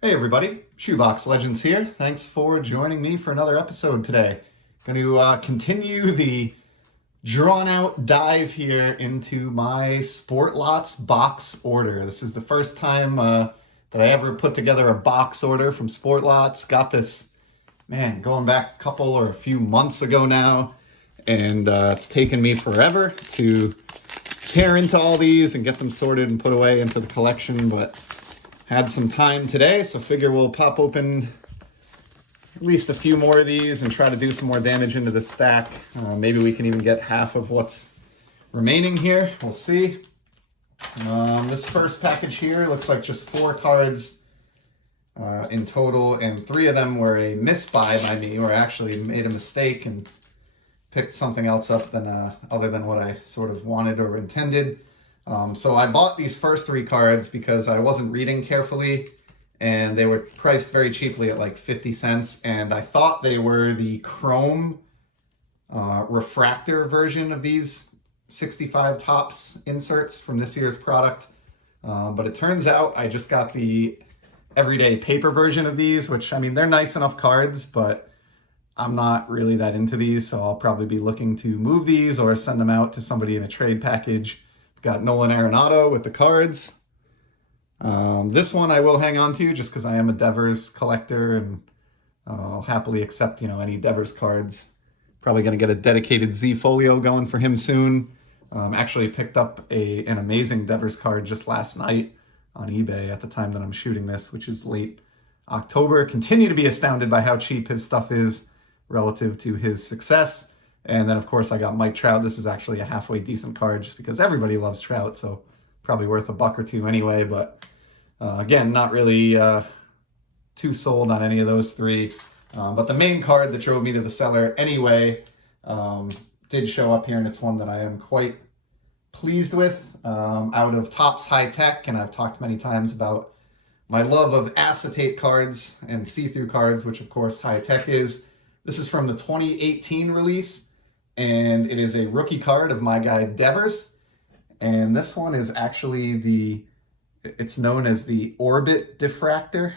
Hey everybody, Shoebox Legends here. Thanks for joining me for another episode today. Going to continue the drawn-out dive here into my Sportlots box order. This is the first time that I ever put together a box order from Sportlots. Got this, man, going back a couple or a few months ago now, and it's taken me forever to tear into all these and get them sorted and put away into the collection, but had some time today, so figure we'll pop open at least a few more of these and try to do some more damage into the stack. Maybe we can even get half of what's remaining here. We'll see. This first package here looks like just 4 cards in total, and 3 of them were a misbuy by me, or I actually made a mistake and picked something else up than other than what I sort of wanted or intended. So I bought these first 3 cards because I wasn't reading carefully, and they were priced very cheaply at like 50 cents, and I thought they were the chrome refractor version of these 65 tops inserts from this year's product. But it turns out I just got the everyday paper version of these, which, I mean, they're nice enough cards, but I'm not really that into these, so I'll probably be looking to move these or send them out to somebody in a trade package. Got Nolan Arenado with the cards. This one I will hang on to just because I am a Devers collector, and I'll happily accept, any Devers cards. Probably going to get a dedicated Z folio going for him soon. Actually picked up an amazing Devers card just last night on eBay at the time that I'm shooting this, which is late October. Continue to be astounded by how cheap his stuff is relative to his success. And then, of course, I got Mike Trout. This is actually a halfway decent card just because everybody loves Trout, so probably worth $1 or $2 anyway. But again, not really too sold on any of those 3. But the main card that drove me to the seller anyway did show up here, and it's one that I am quite pleased with. Out of Topps High Tech, and I've talked many times about my love of acetate cards and see-through cards, which, of course, High Tech is. This is from the 2018 release, and it is a rookie card of my guy Devers. And this one is actually it's known as the Orbit Diffractor,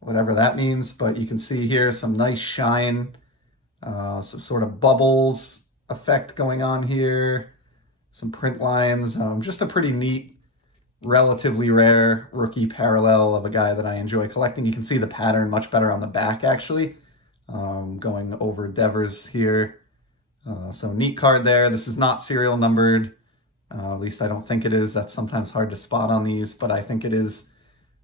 whatever that means. But you can see here some nice shine, some sort of bubbles effect going on here, some print lines, just a pretty neat, relatively rare rookie parallel of a guy that I enjoy collecting. You can see the pattern much better on the back, actually, going over Devers here. So neat card there. This is not serial numbered. At least I don't think it is. That's sometimes hard to spot on these, but I think it is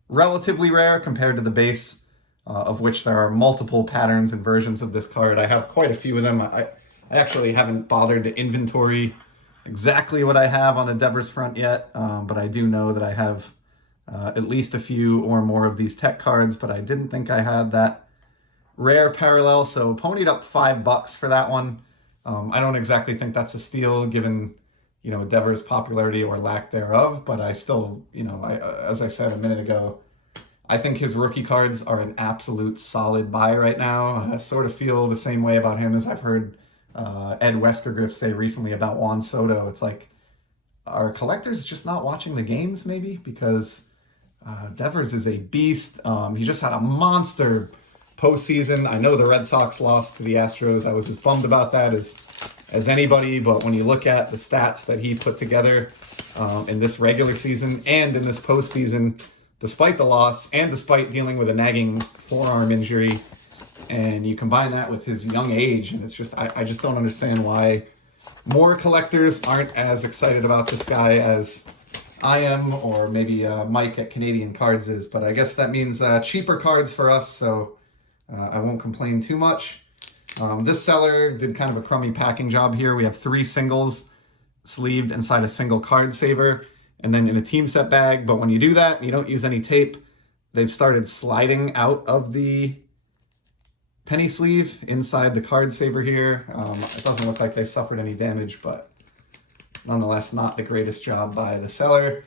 relatively rare compared to the base, of which there are multiple patterns and versions of this card. I have quite a few of them. I actually haven't bothered to inventory exactly what I have on the Devers front yet, but I do know that I have at least a few or more of these tech cards, but I didn't think I had that rare parallel, so ponied up $5 for that one. I don't exactly think that's a steal given, Devers' popularity or lack thereof, but I still, as I said a minute ago, I think his rookie cards are an absolute solid buy right now. I sort of feel the same way about him as I've heard Ed Westergriff say recently about Juan Soto. It's like, are collectors just not watching the games maybe? Because Devers is a beast. He just had a monster postseason. I know the Red Sox lost to the Astros. I was as bummed about that as anybody, but when you look at the stats that he put together in this regular season and in this postseason, despite the loss and despite dealing with a nagging forearm injury, and you combine that with his young age, and it's just, I just don't understand why more collectors aren't as excited about this guy as I am, or maybe Mike at Canadian Cards is, but I guess that means cheaper cards for us, so I won't complain too much. This seller did kind of a crummy packing job here. We have 3 singles sleeved inside a single card saver and then in a team set bag. But when you do that, you don't use any tape. They've started sliding out of the penny sleeve inside the card saver here. It doesn't look like they suffered any damage, but nonetheless, not the greatest job by the seller.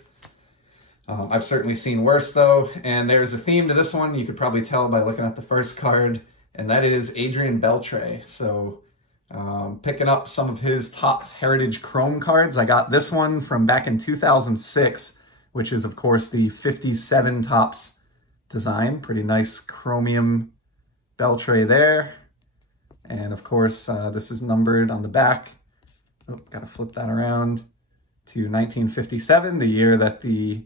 I've certainly seen worse, though, and there's a theme to this one. You could probably tell by looking at the first card, and that is Adrian Beltray. So picking up some of his Topps Heritage Chrome cards. I got this one from back in 2006, which is, of course, the 57 Topps design. Pretty nice chromium Beltray there. And of course, this is numbered on the back. Oh, gotta flip that around to 1957, the year that the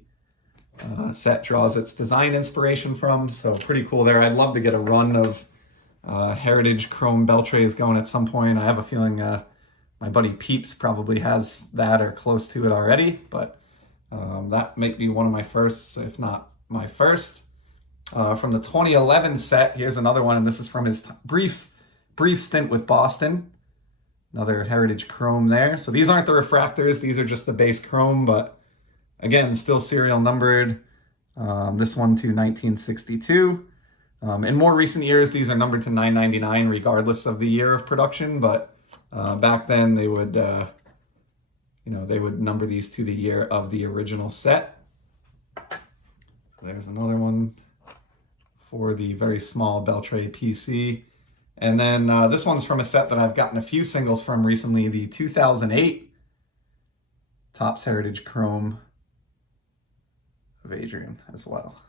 set draws its design inspiration from. So pretty cool there. I'd love to get a run of Heritage Chrome Beltrays going at some point. I have a feeling my buddy Peeps probably has that or close to it already, but that might be one of my firsts, if not my first. From the 2011 set, here's another one, and this is from his brief stint with Boston. Another Heritage Chrome there. So these aren't the refractors, these are just the base Chrome, but again, still serial numbered. This one to 1962. In more recent years, these are numbered to 999 regardless of the year of production, but back then they would, they would number these to the year of the original set. So there's another one for the very small Beltray PC. And then this one's from a set that I've gotten a few singles from recently, the 2008 Topps Heritage Chrome of Adrian as well.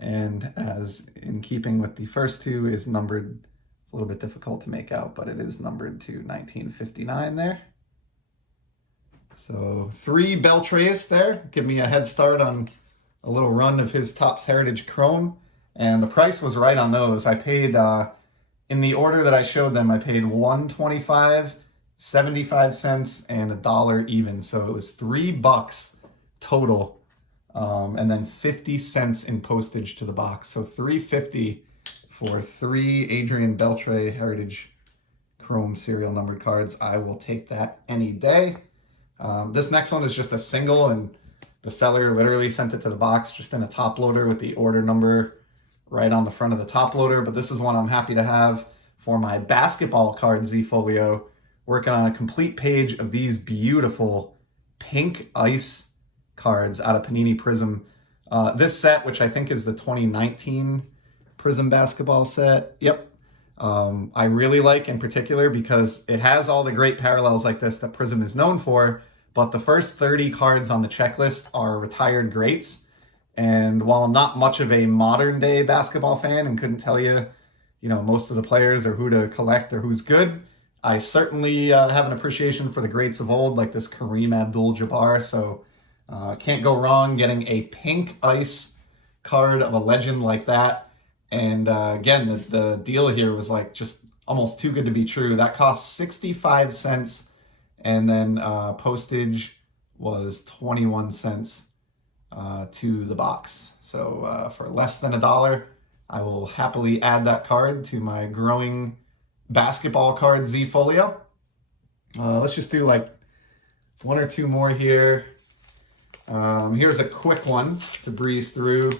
And as in keeping with the first two, is numbered, it's a little bit difficult to make out, but it is numbered to 1959 there. So 3 Beltrays there, give me a head start on a little run of his Topps Heritage Chrome. And the price was right on those. I paid, in the order that I showed them, I paid $1.25, 75 cents, and $1 even. So it was $3 total, and then 50 cents in postage to the box. So $3.50 for 3 Adrian Beltray Heritage Chrome serial numbered cards. I will take that any day. This next one is just a single, and the seller literally sent it to the box just in a top loader with the order number right on the front of the top loader. But this is one I'm happy to have for my basketball card Z-Folio, working on a complete page of these beautiful pink ice cards out of Panini Prism. This set, which I think is the 2019 Prism basketball set, yep, I really like in particular because it has all the great parallels like this that Prism is known for, but the first 30 cards on the checklist are retired greats. And while I'm not much of a modern day basketball fan and couldn't tell you, most of the players or who to collect or who's good, I certainly have an appreciation for the greats of old, like this Kareem Abdul-Jabbar. So can't go wrong getting a pink ice card of a legend like that. And again, the deal here was like just almost too good to be true. That cost 65 cents, and then postage was 21 cents. To the box. So for less than $1, I will happily add that card to my growing basketball card Z-Folio. Let's just do like 1 or 2 more here. Here's a quick one to breeze through.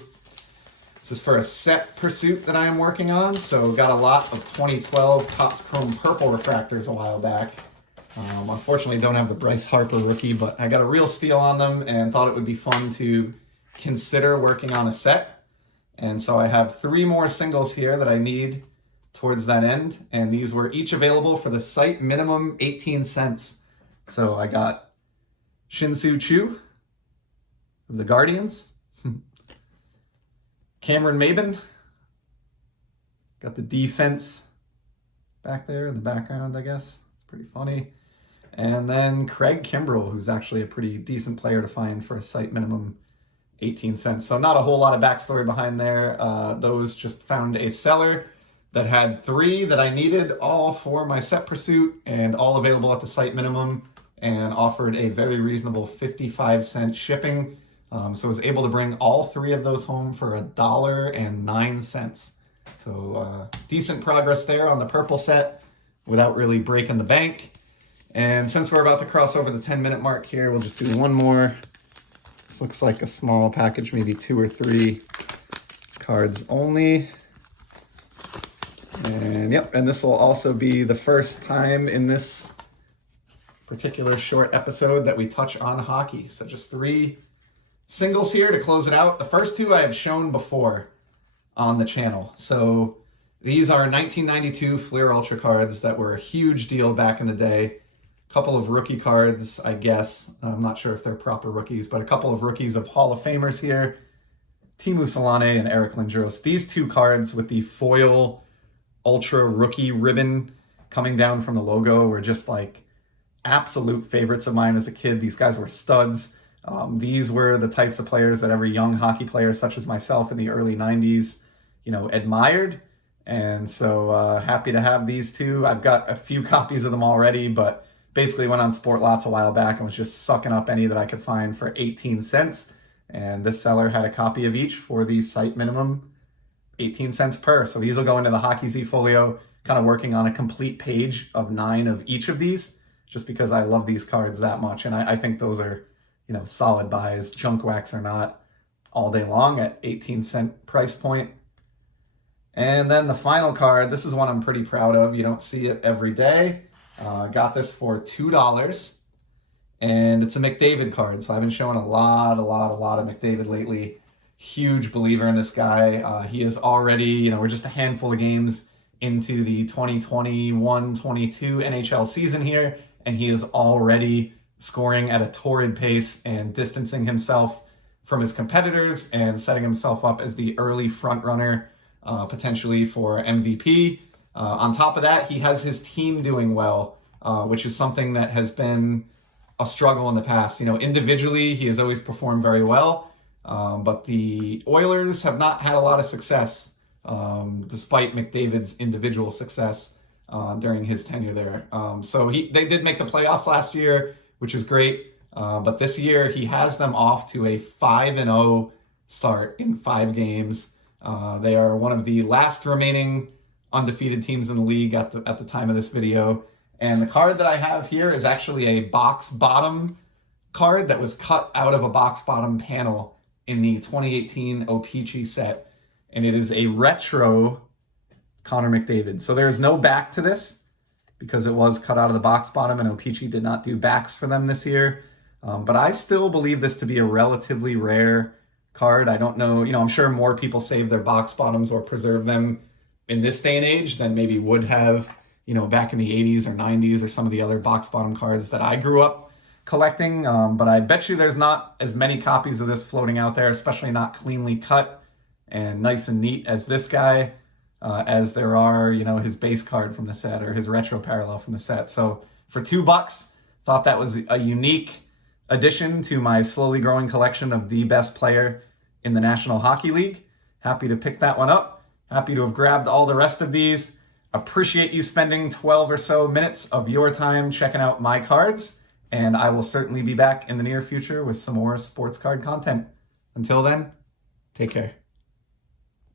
This is for a set pursuit that I am working on. So got a lot of 2012 Topps Chrome Purple refractors a while back. Unfortunately, don't have the Bryce Harper rookie, but I got a real steal on them and thought it would be fun to consider working on a set. And so I have 3 more singles here that I need towards that end, and these were each available for the site minimum 18 cents. So I got Shin-Soo Choo of the Guardians, Cameron Maybin, got the defense back there in the background, I guess. It's pretty funny. And then Craig Kimbrell, who's actually a pretty decent player to find for a site minimum 18 cents. So not a whole lot of backstory behind there. Those just found a seller that had 3 that I needed, all for my set pursuit and all available at the site minimum, and offered a very reasonable 55-cent shipping. So I was able to bring all 3 of those home for $1.09. So decent progress there on the purple set without really breaking the bank. And since we're about to cross over the 10-minute mark here, we'll just do one more. This looks like a small package, maybe 2 or 3 cards only. And yep, and this will also be the first time in this particular short episode that we touch on hockey. So just 3 singles here to close it out. The first 2 I have shown before on the channel. So these are 1992 Fleer Ultra cards that were a huge deal back in the day. Couple of rookie cards, I guess. I'm not sure if they're proper rookies, but a couple of rookies of Hall of Famers here. Teemu Selanne and Eric Lindros. These two cards with the foil ultra rookie ribbon coming down from the logo were just like absolute favorites of mine as a kid. These guys were studs. These were the types of players that every young hockey player, such as myself in the early 90s, admired. And so happy to have these two. I've got a few copies of them already, but basically went on Sportlots a while back and was just sucking up any that I could find for 18 cents. And this seller had a copy of each for the site minimum 18 cents per. So these will go into the Hockey Z folio, kind of working on a complete page of 9 of each of these, just because I love these cards that much. And I think those are, solid buys, junk wax or not, all day long at 18-cent price point. And then the final card, this is one I'm pretty proud of. You don't see it every day. Got this for $2. And it's a Mcdavid card. So I've been showing a lot of Mcdavid lately. Huge believer in this guy. He is already, we're just a handful of games into the 2021-22 NHL season here, and he is already scoring at a torrid pace and distancing himself from his competitors and setting himself up as the early front runner, potentially for MVP. On top of that, he has his team doing well, which is something that has been a struggle in the past. Individually, he has always performed very well, but the Oilers have not had a lot of success, despite McDavid's individual success during his tenure there. So they did make the playoffs last year, which is great. But this year, he has them off to a 5-0 start in 5 games. They are one of the last remaining undefeated teams in the league at the time of this video. And the card that I have here is actually a box bottom card that was cut out of a box bottom panel in the 2018 O-Pee-Chee set. And it is a retro Connor McDavid. So there's no back to this because it was cut out of the box bottom, and O-Pee-Chee did not do backs for them this year. But I still believe this to be a relatively rare card. I don't know, I'm sure more people save their box bottoms or preserve them in this day and age than maybe would have, back in the 80s or 90s or some of the other box bottom cards that I grew up collecting. But I bet you there's not as many copies of this floating out there, especially not cleanly cut and nice and neat as this guy, as there are, his base card from the set or his retro parallel from the set. So for $2, thought that was a unique addition to my slowly growing collection of the best player in the National Hockey League. Happy to pick that one up. Happy to have grabbed all the rest of these. Appreciate you spending 12 or so minutes of your time checking out my cards, and I will certainly be back in the near future with some more sports card content. Until then, take care.